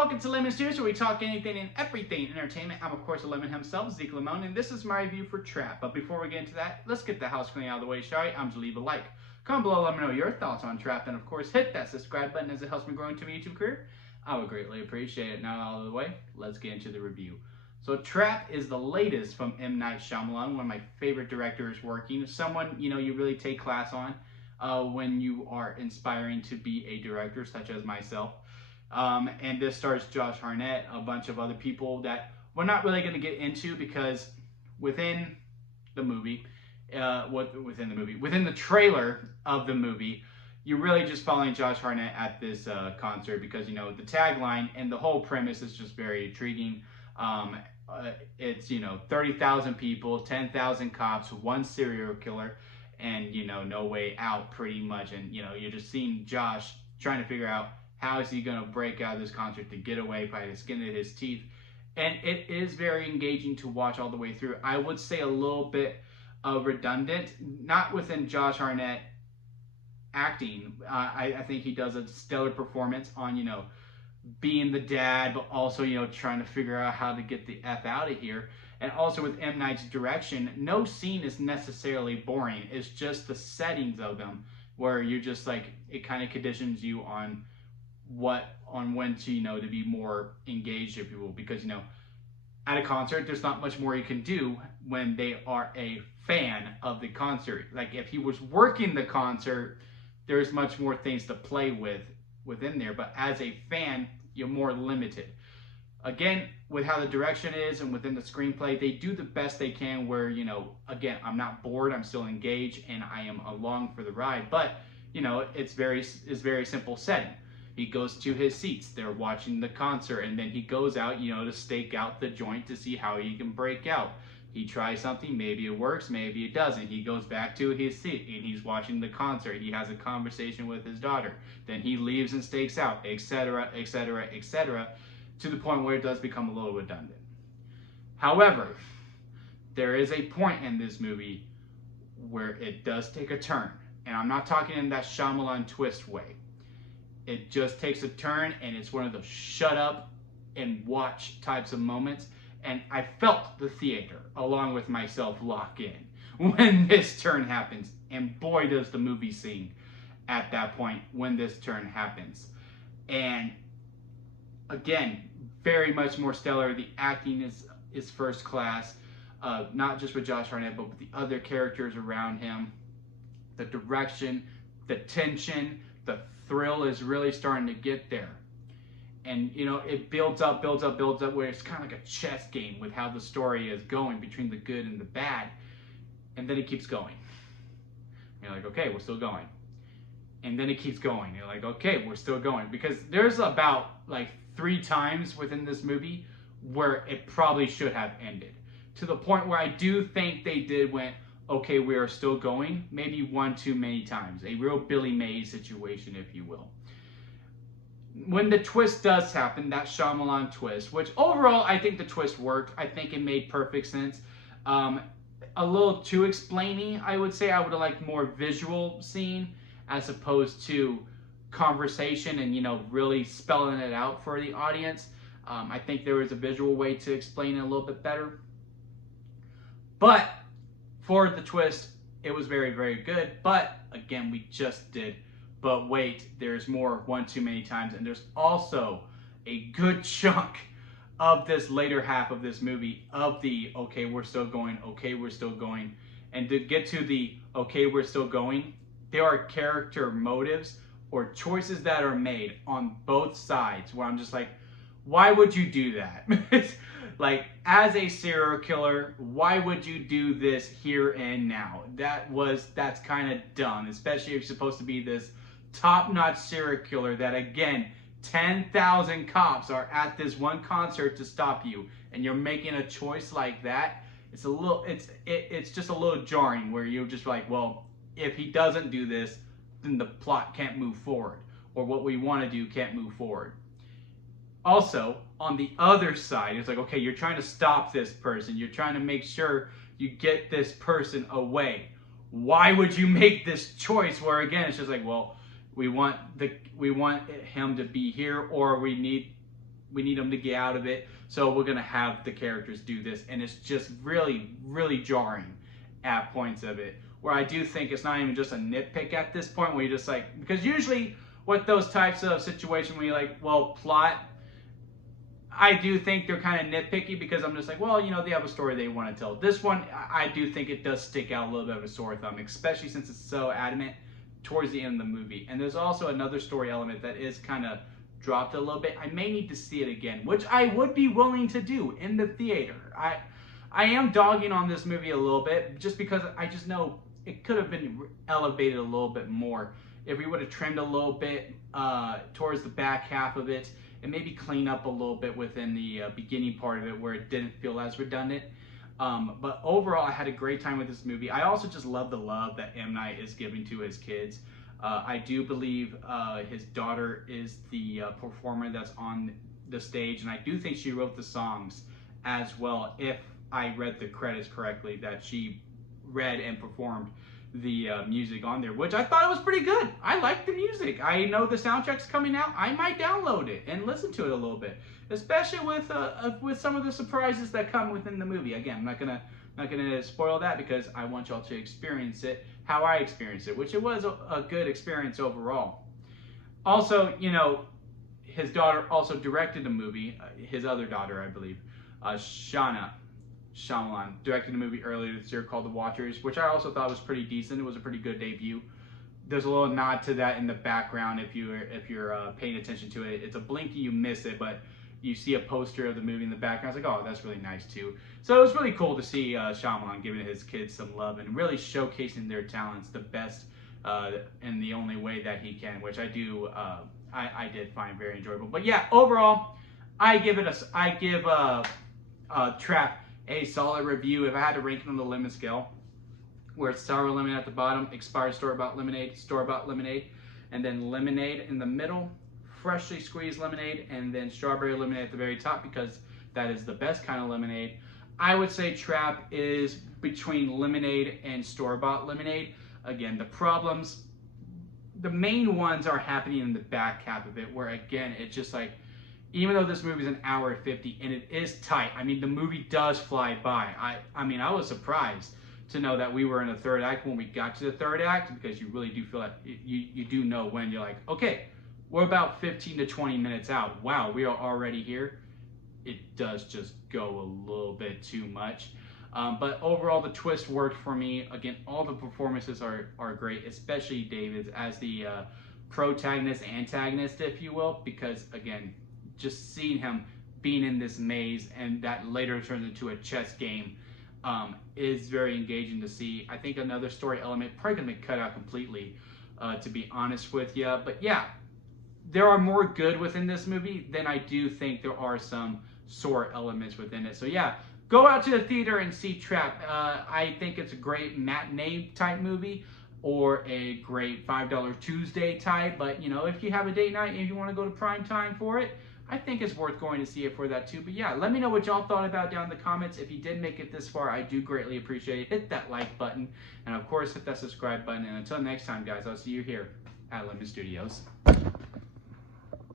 welcome to Lemon Studios, where we talk anything and everything entertainment. I'm, of course, the Lemon himself, Zeke Lemon, and this is my review for Trap. But before we get into that, let's get the house cleaning out of the way, shall we? I'm just leave a like. Comment below, let me know your thoughts on Trap, and of course, hit that subscribe button as it helps me grow into my YouTube career. I would greatly appreciate it. Now out of the way, let's get into the review. So Trap is the latest from M Night Shamalan, one of my favorite directors working. Someone, you really take class on when you are inspiring to be a director, such as myself. And this stars Josh Hartnett, a bunch of other people that we're not really going to get into because within the movie, within the trailer of the movie, you're really just following Josh Hartnett at this concert because, the tagline and the whole premise is just very intriguing. It's, 30,000 people, 10,000 cops, one serial killer, and, no way out pretty much. And, you're just seeing Josh trying to figure out how is he going to break out of this concert to get away by the skin of his teeth. And it is very engaging to watch all the way through. I would say a little bit redundant, not within Josh Hartnett acting. I think he does a stellar performance on, being the dad, but also, trying to figure out how to get the F out of here. And also with M. Night's direction, no scene is necessarily boring. It's just the settings of them where you're just like, it kind of conditions you on when to, to be more engaged with people. Because, at a concert, there's not much more you can do when they are a fan of the concert. Like if he was working the concert, there's much more things to play with within there. But as a fan, you're more limited. Again, with how the direction is and within the screenplay, they do the best they can where, again, I'm not bored, I'm still engaged, and I am along for the ride. But, it's very simple setting. He goes to his seats, they're watching the concert, and then he goes out, to stake out the joint to see how he can break out. He tries something, maybe it works, maybe it doesn't. He goes back to his seat and he's watching the concert. He has a conversation with his daughter. Then he leaves and stakes out, etc., etc., etc., to the point where it does become a little redundant. However, there is a point in this movie where it does take a turn. And I'm not talking in that Shyamalan twist way. It just takes a turn, and it's one of those shut up and watch types of moments. And I felt the theater, along with myself, lock in when this turn happens. And boy, does the movie sing at that point when this turn happens. And again, very much more stellar. The acting is first class, not just with Josh Hartnett, but with the other characters around him. The direction, the tension, the thrill is really starting to get there. And, it builds up, where it's kind of like a chess game with how the story is going between the good and the bad. And then it keeps going. You're like, okay, we're still going. And then it keeps going. You're like, okay, we're still going. Because there's about, 3 times within this movie where it probably should have ended. To the point where I do think they went, okay, we are still going. Maybe one too many times. A real Billy Mays situation, if you will. When the twist does happen, that Shyamalan twist, which overall I think the twist worked. I think it made perfect sense. A little too explaining, I would say. I would have liked more visual scene as opposed to conversation and, really spelling it out for the audience. I think there was a visual way to explain it a little bit better. But for the twist, it was very, very good. But again, we just did. But wait, there's more one too many times. And there's also a good chunk of this later half of this movie of the, okay, we're still going, okay, we're still going. And to get to the, okay, we're still going, there are character motives or choices that are made on both sides where I'm just like, why would you do that? Like, as a serial killer, why would you do this here and now? That's kind of dumb, especially if you're supposed to be this top-notch serial killer that, again, 10,000 cops are at this one concert to stop you, and you're making a choice like that. It's just a little jarring where you're just like, well, if he doesn't do this, then the plot can't move forward, or what we want to do can't move forward. Also, on the other side, it's like, okay, you're trying to stop this person. You're trying to make sure you get this person away. Why would you make this choice where, again, it's just like, well, we want him to be here, or we need we need them to get out of it. So we're gonna have the characters do this, and it's just really, really jarring at points of it. Where I do think it's not even just a nitpick at this point, where you're just like, because usually with those types of situations where you're like, well, plot, I do think they're kind of nitpicky because I'm just like, well, you know, they have a story they want to tell. This one, I do think it does stick out a little bit of a sore thumb, especially since it's so adamant towards the end of the movie. And there's also another story element that is kind of dropped a little bit. I may need to see it again, which I would be willing to do in the theater. I am dogging on this movie a little bit just because I just know it could have been elevated a little bit more if we would have trimmed a little bit towards the back half of it and maybe clean up a little bit within the beginning part of it where it didn't feel as redundant. But overall, I had a great time with this movie. I also just love the love that M. Night is giving to his kids. I do believe his daughter is the performer that's on the stage, and I do think she wrote the songs as well, if I read the credits correctly, that she read and performed the music on there, which I thought it was pretty good. I like the music. I know the soundtrack's coming out. I might download it and listen to it a little bit, especially with some of the surprises that come within the movie. Again, I'm not gonna spoil that because I want y'all to experience it how I experienced it, which it was a good experience overall. Also, you know, his daughter also directed a movie. His other daughter, I believe, Shamalan, directed a movie earlier this year called The Watchers, which I also thought was pretty decent. It was a pretty good debut. There's a little nod to that in the background if you're paying attention to it. It's a blink you miss it, but you see a poster of the movie in the background. It's like, oh, that's really nice too. So it was really cool to see Shyamalan giving his kids some love and really showcasing their talents the best in the only way that he can, which I did find very enjoyable. But yeah, overall, I give Trap a solid review. If I had to rank it on the lemon scale, where it's sour lemon at the bottom, expired store-bought lemonade, and then lemonade in the middle, freshly squeezed lemonade, and then strawberry lemonade at the very top, because that is the best kind of lemonade. I would say Trap is between lemonade and store-bought lemonade. Again, the main ones are happening in the back half of it, where again, it's just like, even though this movie is an hour 50 and it is tight, I mean, the movie does fly by. I mean, I was surprised to know that we were in the third act when we got to the third act, because you really do feel like you do know when you're like, okay, we're about 15 to 20 minutes out. Wow, we are already here. It does just go a little bit too much. But overall, the twist worked for me. Again, all the performances are great, especially David's as the protagonist, antagonist, if you will, because again, just seeing him being in this maze and that later turns into a chess game is very engaging to see. I think another story element probably gonna be cut out completely, to be honest with you. But yeah, there are more good within this movie than I do think there are some sore elements within it. So yeah, go out to the theater and see Trap. I think it's a great matinee type movie or a great $5 Tuesday type. But you know, if you have a date night and you want to go to prime time for it, I think it's worth going to see it for that too. But yeah, let me know what y'all thought about down in the comments. If you did make it this far, I do greatly appreciate it. Hit that like button, and of course, hit that subscribe button. And until next time, guys, I'll see you here at Lemon Studios.